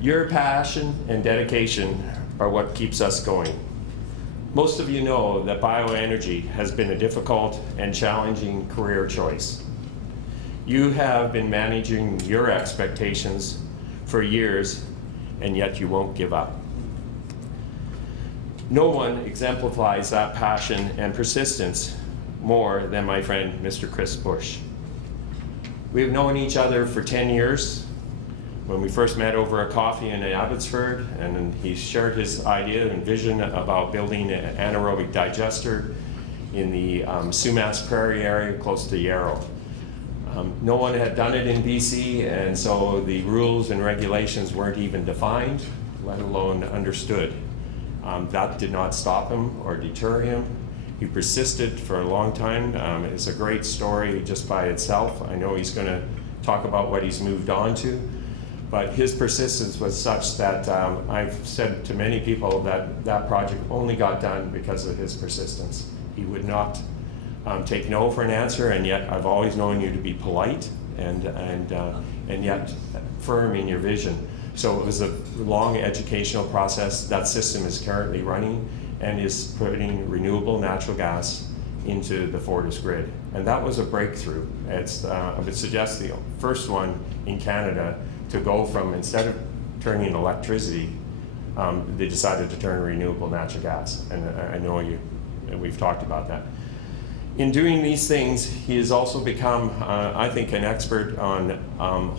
Your passion and dedication are what keeps us going. Most of you know that bioenergy has been a difficult and challenging career choice. You have been managing your expectations for years, and yet you won't give up. No one exemplifies that passion and persistence more than my friend, Mr. Chris Bush. We have known each other for 10 years. When we first met over a coffee in Abbotsford, and he shared his idea and vision about building an anaerobic digester in the Sumas Prairie area close to Yarrow. No one had done it in BC, and so the rules and regulations weren't even defined, let alone understood. That did not stop him or deter him. He persisted for a long time. It's a great story just by itself. I know he's going to talk about what he's moved on to, but his persistence was such that I've said to many people that that project only got done because of his persistence. He would not take no for an answer, and yet I've always known you to be polite and yet firm in your vision. So it was a long educational process. That system is currently running and is putting renewable natural gas into the Fortis grid. And that was a breakthrough. It's, I would suggest, the first one in Canada to go from, instead of turning electricity, they decided to turn renewable natural gas. And I know we've talked about that. In doing these things, he has also become, I think, an expert on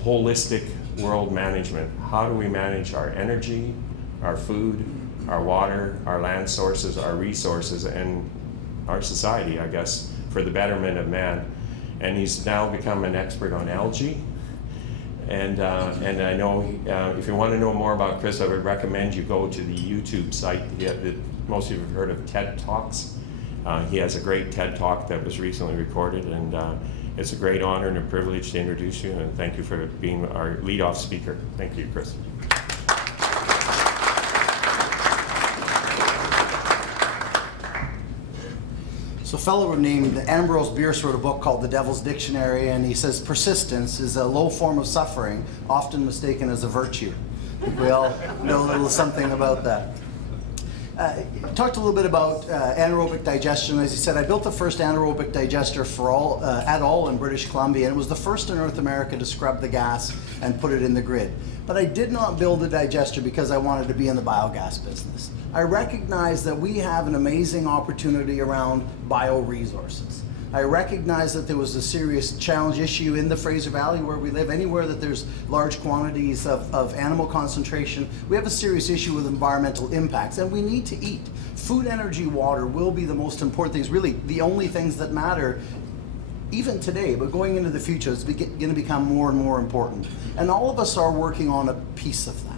holistic world management. How do we manage our energy, our food, our water, our land sources, our resources, and our society, I guess, for the betterment of man. And he's now become an expert on algae. And I know if you want to know more about Chris, I would recommend you go to the YouTube site. Most of you have heard of TED Talks. He has a great TED Talk that was recently recorded, and it's a great honor and a privilege to introduce you, and thank you for being our lead-off speaker. Thank you, Chris. So a fellow named Ambrose Bierce wrote a book called The Devil's Dictionary, and he says persistence is a low form of suffering, often mistaken as a virtue. I think we all know a little something about that. Talked a little bit about anaerobic digestion. As he said, I built the first anaerobic digester for all in British Columbia, and it was the first in North America to scrub the gas and put it in the grid. But I did not build a digester because I wanted to be in the biogas business. I recognize that we have an amazing opportunity around bioresources. I recognize that there was a serious challenge issue in the Fraser Valley where we live. Anywhere that there's large quantities of animal concentration, we have a serious issue with environmental impacts, and we need to eat. Food, energy, water will be the most important things, really the only things that matter even today, but going into the future, it's going to become more and more important. And all of us are working on a piece of that.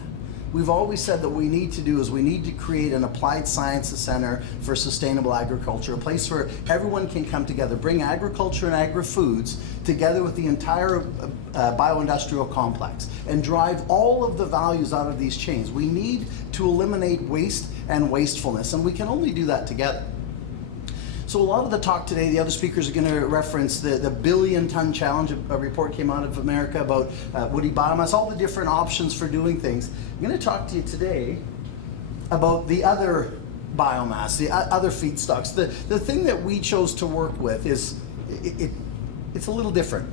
We've always said that what we need to do is we need to create an applied sciences center for sustainable agriculture, a place where everyone can come together, bring agriculture and agri-foods together with the entire bioindustrial complex and drive all of the values out of these chains. We need to eliminate waste and wastefulness, and we can only do that together. So a lot of the talk today, the other speakers are going to reference the billion-ton challenge. A report came out of America about woody biomass, all the different options for doing things. I'm going to talk to you today about the other biomass, the other feedstocks. The thing that we chose to work with is, it's a little different.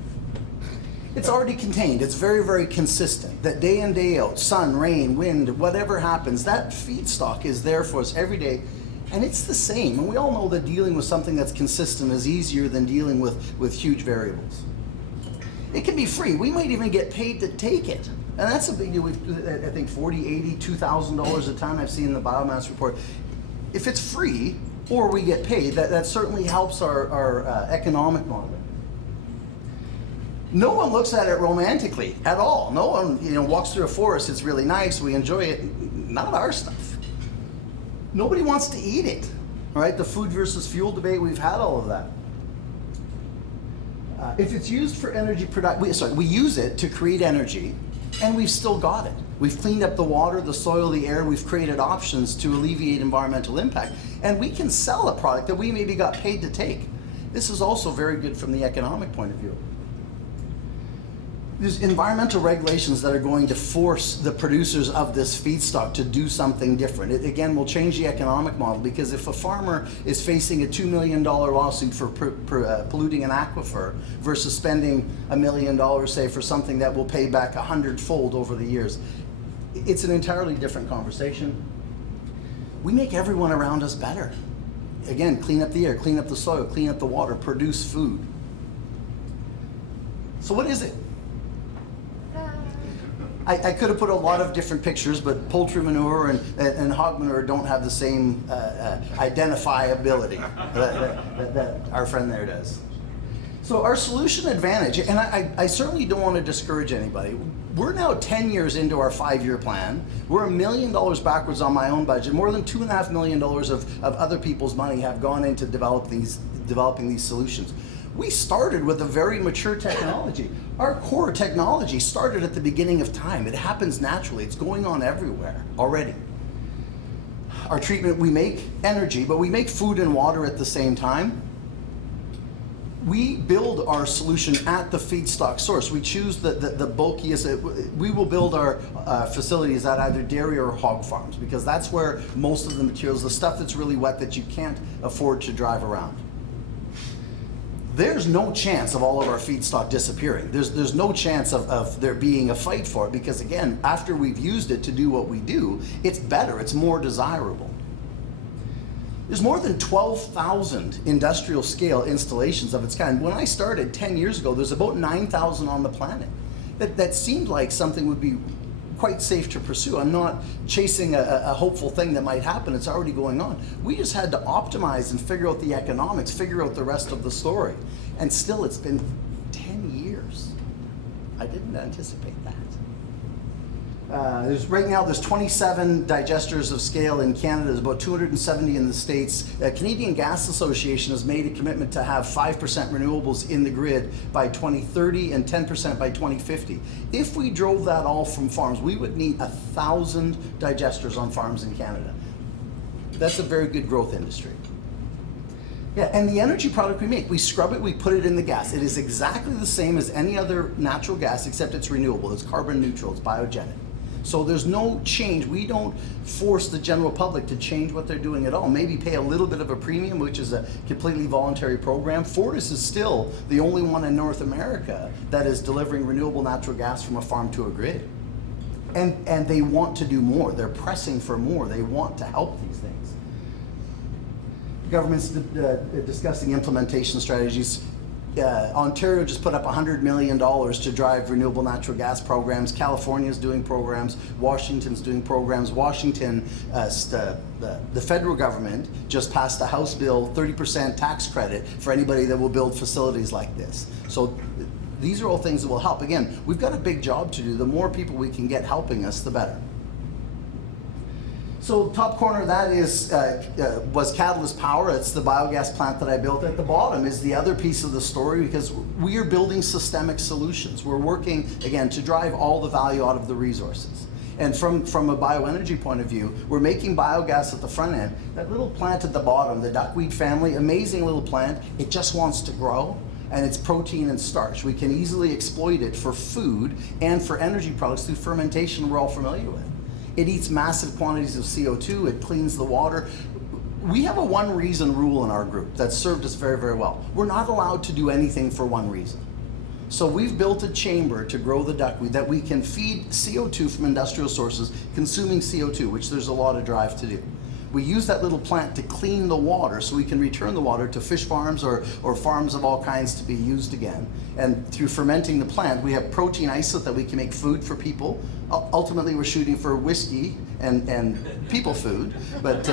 It's already contained. It's very, very consistent. That day in, day out, sun, rain, wind, whatever happens, that feedstock is there for us every day. And it's the same. And we all know that dealing with something that's consistent is easier than dealing with huge variables. It can be free. We might even get paid to take it. And that's a big deal. I think $40, $80, $2,000 a ton I've seen in the biomass report. If it's free or we get paid, that certainly helps our economic model. No one looks at it romantically at all. No one walks through a forest, it's really nice, we enjoy it. Not our stuff. Nobody wants to eat it, all right? The food versus fuel debate, we've had all of that. If it's used for energy production, we use it to create energy, and we've still got it. We've cleaned up the water, the soil, the air, we've created options to alleviate environmental impact, and we can sell a product that we maybe got paid to take. This is also very good from the economic point of view. There's environmental regulations that are going to force the producers of this feedstock to do something different. It again will change the economic model, because if a farmer is facing a $2 million lawsuit for polluting an aquifer versus spending $1 million, say, for something that will pay back 100-fold over the years, it's an entirely different conversation. We make everyone around us better. Again, clean up the air, clean up the soil, clean up the water, produce food. So what is it? I could have put a lot of different pictures, but poultry manure and hog manure don't have the same identifiability that our friend there does. So our solution advantage, and I certainly don't want to discourage anybody. We're now 10 years into our 5-year plan. We're $1 million backwards on my own budget. More than $2.5 million of other people's money have gone into developing these solutions. We started with a very mature technology. Our core technology started at the beginning of time. It happens naturally. It's going on everywhere already. Our treatment, we make energy, but we make food and water at the same time. We build our solution at the feedstock source. We choose the bulkiest. We will build our facilities at either dairy or hog farms, because that's where most of the materials, the stuff that's really wet that you can't afford to drive around. There's no chance of all of our feedstock disappearing. There's no chance of there being a fight for it, because again, after we've used it to do what we do, it's better, it's more desirable. There's more than 12,000 industrial scale installations of its kind. When I started 10 years ago, there's about 9,000 on the planet. That seemed like something would be quite safe to pursue. I'm not chasing a hopeful thing that might happen. It's already going on. We just had to optimize and figure out the economics, figure out the rest of the story. And still, it's been 10 years. I didn't anticipate that. Right now, there's 27 digesters of scale in Canada. There's about 270 in the States. Canadian Gas Association has made a commitment to have 5% renewables in the grid by 2030 and 10% by 2050. If we drove that all from farms, we would need 1,000 digesters on farms in Canada. That's a very good growth industry. Yeah, and the energy product we make, we scrub it, we put it in the gas. It is exactly the same as any other natural gas, except it's renewable, it's carbon neutral, it's biogenic. So there's no change. We don't force the general public to change what they're doing at all. Maybe pay a little bit of a premium, which is a completely voluntary program. Fortis is still the only one in North America that is delivering renewable natural gas from a farm to a grid. And they want to do more. They're pressing for more. They want to help these things. The government's discussing implementation strategies. Ontario just put up $100 million to drive renewable natural gas programs. California's doing programs. Washington's doing programs. Washington, the federal government just passed a House bill, 30% tax credit for anybody that will build facilities like this. So these are all things that will help. Again, we've got a big job to do. The more people we can get helping us, the better. So top corner of that was Catalyst Power. It's the biogas plant that I built. At the bottom is the other piece of the story, because we are building systemic solutions. We're working, again, to drive all the value out of the resources. And from a bioenergy point of view, we're making biogas at the front end. That little plant at the bottom, the duckweed family, amazing little plant. It just wants to grow, and it's protein and starch. We can easily exploit it for food and for energy products through fermentation we're all familiar with. It eats massive quantities of CO2, it cleans the water. We have a one reason rule in our group that's served us very, very well. We're not allowed to do anything for one reason. So we've built a chamber to grow the duckweed that we can feed CO2 from industrial sources, consuming CO2, which there's a lot of drive to do. We use that little plant to clean the water so we can return the water to fish farms or farms of all kinds to be used again. And through fermenting the plant, we have protein isolate that we can make food for people. Ultimately, we're shooting for whiskey and people food, but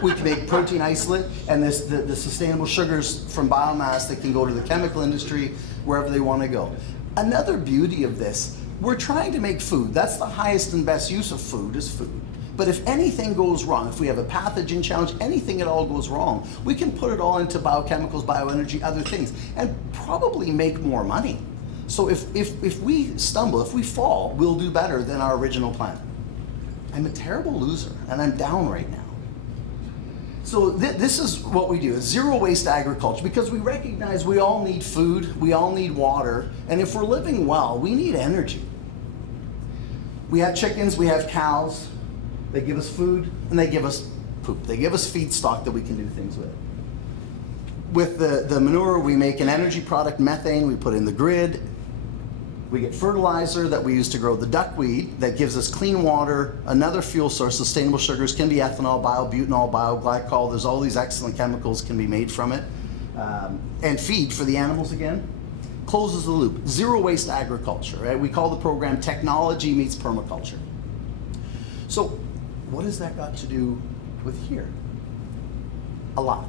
we can make protein isolate and the sustainable sugars from biomass that can go to the chemical industry, wherever they want to go. Another beauty of this, we're trying to make food. That's the highest and best use of food, is food. But if anything goes wrong, if we have a pathogen challenge, anything at all goes wrong, we can put it all into biochemicals, bioenergy, other things, and probably make more money. So if we stumble, if we fall, we'll do better than our original plan. I'm a terrible loser, and I'm down right now. So this is what we do, is zero waste agriculture, because we recognize we all need food, we all need water, and if we're living well, we need energy. We have chickens, we have cows, they give us food, and they give us poop. They give us feedstock that we can do things with. With the manure, we make an energy product, methane, we put in the grid. We get fertilizer that we use to grow the duckweed that gives us clean water, another fuel source. Sustainable sugars can be ethanol, biobutanol, bioglycol. There's all these excellent chemicals can be made from it. And feed for the animals again. Closes the loop. Zero waste agriculture, right? We call the program Technology Meets Permaculture. So what has that got to do with here? A lot.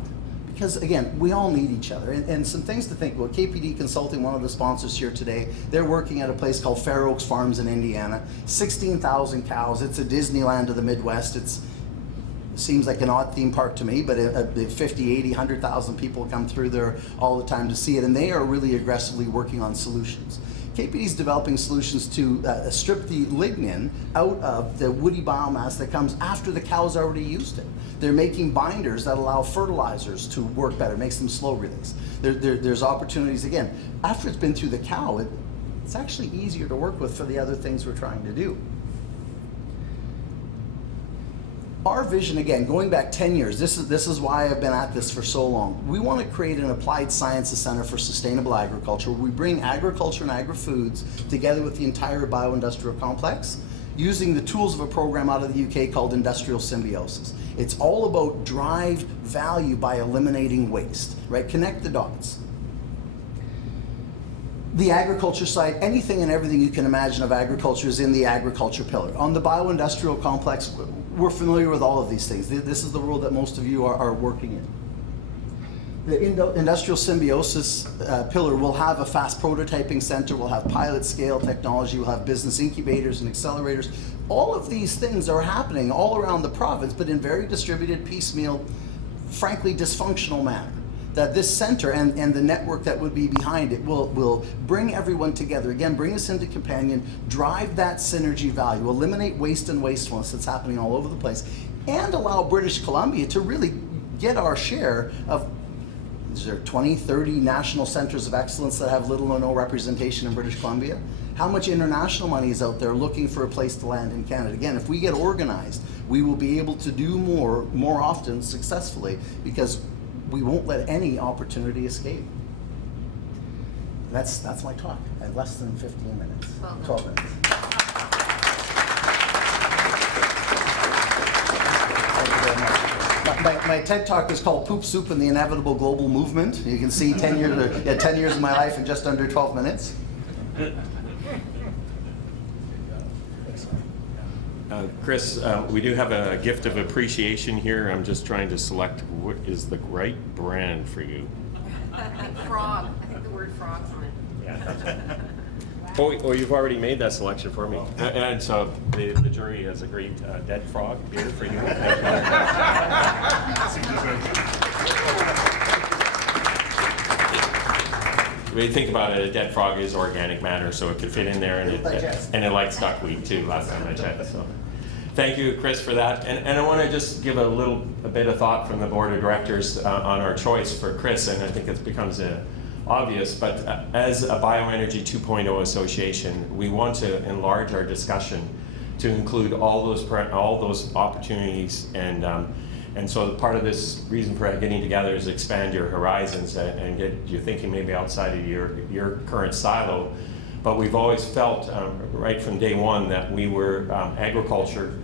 Because again, we all need each other. And some things to think about. KPD Consulting, one of the sponsors here today, they're working at a place called Fair Oaks Farms in Indiana. 16,000 cows. It's a Disneyland of the Midwest. It seems like an odd theme park to me, but 50, 80, 100,000 people come through there all the time to see it. And they are really aggressively working on solutions. KPD is developing solutions to strip the lignin out of the woody biomass that comes after the cow's already used it. They're making binders that allow fertilizers to work better, makes them slow release. There's opportunities, again, after it's been through the cow, it's actually easier to work with for the other things we're trying to do. Our vision, again, going back 10 years, this is why I've been at this for so long. We want to create an applied sciences center for sustainable agriculture where we bring agriculture and agri-foods together with the entire bio-industrial complex using the tools of a program out of the UK called Industrial Symbiosis. It's all about drive value by eliminating waste, right? Connect the dots. The agriculture side, anything and everything you can imagine of agriculture is in the agriculture pillar. On the bio-industrial complex, we're familiar with all of these things. This is the world that most of you are working in. The industrial symbiosis pillar will have a fast prototyping center, we'll have pilot scale technology, we'll have business incubators and accelerators. All of these things are happening all around the province, but in very distributed, piecemeal, frankly dysfunctional manner. That this center and the network that would be behind it will bring everyone together. Again, bring us into companion, drive that synergy value, eliminate waste and wastefulness that's happening all over the place, and allow British Columbia to really get our share of, is there 20, 30 national centers of excellence that have little or no representation in British Columbia? How much international money is out there looking for a place to land in Canada? Again, if we get organized, we will be able to do more often successfully because we won't let any opportunity escape. That's my talk at less than 15 minutes, 12 minutes. Thank you very much. My TED Talk is called Poop Soup and the Inevitable Global Movement. You can see 10 years of my life in just under 12 minutes. Chris, we do have a gift of appreciation here. I'm just trying to select what is the right brand for you. I think frog. I think the word frog's on it. Yeah. Oh, you've already made that selection for me. And so the jury has agreed Dead Frog beer for you. When you think about it, a dead frog is organic matter, so it could fit in there, and it likes duckweed too, last time I checked. So thank you, Chris, for that. And I want to just give a bit of thought from the board of directors on our choice for Chris, and I think it becomes obvious, but as a Bioenergy 2.0 association, we want to enlarge our discussion to include all those opportunities, and so part of this reason for getting together is expand your horizons and get you thinking maybe outside of your current silo. But we've always felt right from day one that we were agriculture,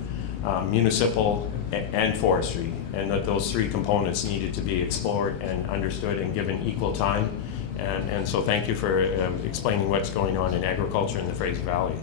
municipal, and forestry, and that those three components needed to be explored and understood and given equal time. And so thank you for explaining what's going on in agriculture in the Fraser Valley.